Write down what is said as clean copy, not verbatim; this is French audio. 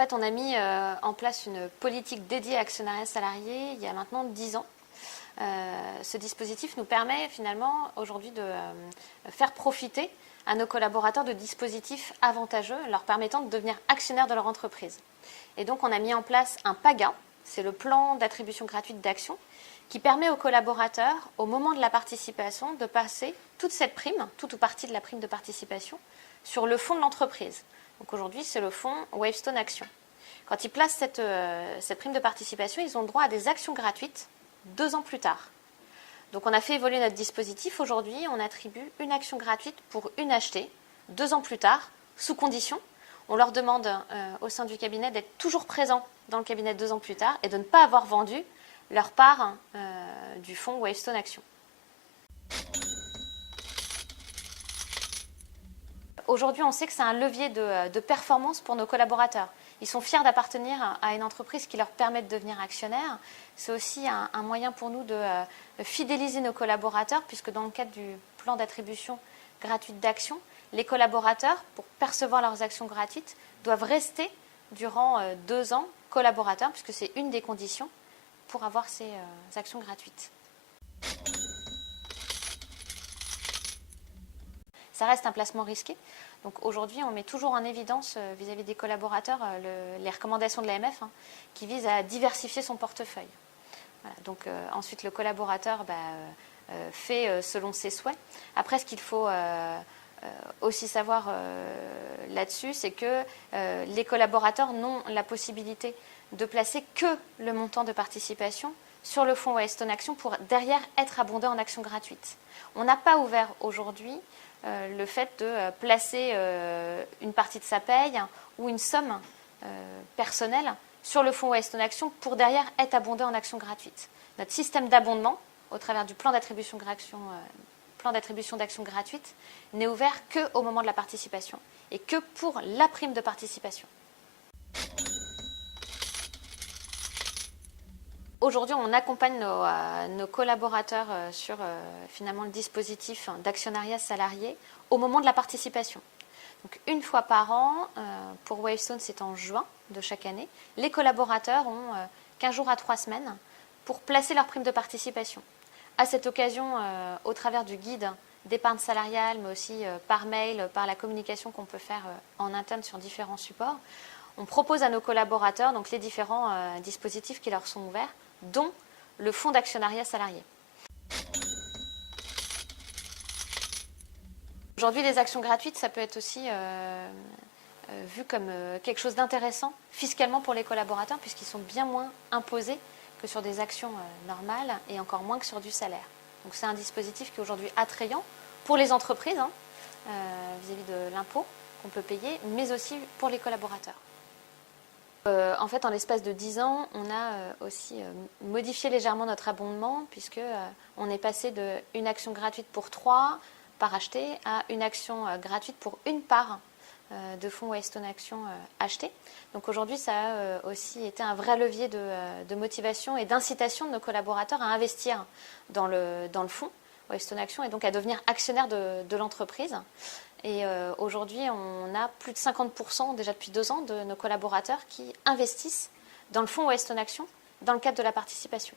fait, on a mis en place une politique dédiée à actionnariat salarié il y a maintenant 10 ans. Ce dispositif nous permet finalement aujourd'hui de faire profiter à nos collaborateurs de dispositifs avantageux leur permettant de devenir actionnaires de leur entreprise. Et donc on a mis en place un PAGA, c'est le plan d'attribution gratuite d'actions, qui permet aux collaborateurs, au moment de la participation, de passer toute cette prime, toute ou partie de la prime de participation, sur le fonds de l'entreprise. Donc aujourd'hui, c'est le fonds Wavestone Action. Quand ils placent cette prime de participation, ils ont le droit à des actions gratuites 2 ans plus tard. Donc on a fait évoluer notre dispositif. Aujourd'hui, on attribue une action gratuite pour une achetée 2 ans plus tard, sous condition. On leur demande au sein du cabinet d'être toujours présents dans le cabinet 2 ans plus tard et de ne pas avoir vendu leur part du fonds Wavestone Action. Aujourd'hui, on sait que c'est un levier de performance pour nos collaborateurs. Ils sont fiers d'appartenir à une entreprise qui leur permet de devenir actionnaires. C'est aussi un moyen pour nous de fidéliser nos collaborateurs, puisque dans le cadre du plan d'attribution gratuite d'actions, les collaborateurs, pour percevoir leurs actions gratuites, doivent rester durant 2 ans collaborateurs, puisque c'est une des conditions pour avoir ces actions gratuites. Ça reste un placement risqué. Donc aujourd'hui, on met toujours en évidence vis-à-vis des collaborateurs les recommandations de l'AMF qui visent à diversifier son portefeuille. Voilà, donc ensuite, le collaborateur fait selon ses souhaits. Après, ce qu'il faut aussi savoir là-dessus, c'est que les collaborateurs n'ont la possibilité de placer que le montant de participation sur le fonds Wavestone Action pour derrière être abondé en actions gratuites. On n'a pas ouvert aujourd'hui le fait de placer une partie de sa paye ou une somme personnelle sur le fonds Wavestone Action pour derrière être abondé en actions gratuites. Notre système d'abondement, au travers du plan d'attribution d'actions gratuites, n'est ouvert qu'au moment de la participation et que pour la prime de participation. Aujourd'hui, on accompagne nos collaborateurs sur finalement le dispositif d'actionnariat salarié au moment de la participation. Donc, une fois par an, pour Wavestone, c'est en juin de chaque année, les collaborateurs ont 15 jours à 3 semaines pour placer leur prime de participation. À cette occasion, au travers du guide d'épargne salariale, mais aussi par mail, par la communication qu'on peut faire en interne sur différents supports, on propose à nos collaborateurs donc les différents dispositifs qui leur sont ouverts, dont le fonds d'actionnariat salarié. Aujourd'hui, les actions gratuites, ça peut être aussi vu comme quelque chose d'intéressant fiscalement pour les collaborateurs, puisqu'ils sont bien moins imposés que sur des actions normales et encore moins que sur du salaire. Donc c'est un dispositif qui est aujourd'hui attrayant pour les entreprises vis-à-vis de l'impôt qu'on peut payer, mais aussi pour les collaborateurs. En fait, en l'espace de 10 ans, on a aussi modifié légèrement notre abondement, puisqu'on est passé d'une action gratuite pour 3 parts achetées à une action gratuite pour une part de fonds Wavestone Action achetés. Donc aujourd'hui, ça a aussi été un vrai levier de motivation et d'incitation de nos collaborateurs à investir dans le fonds Wavestone Action et donc à devenir actionnaire de l'entreprise. Et aujourd'hui, on a plus de 50% déjà depuis 2 ans de nos collaborateurs qui investissent dans le fonds Wavestone Action dans le cadre de la participation.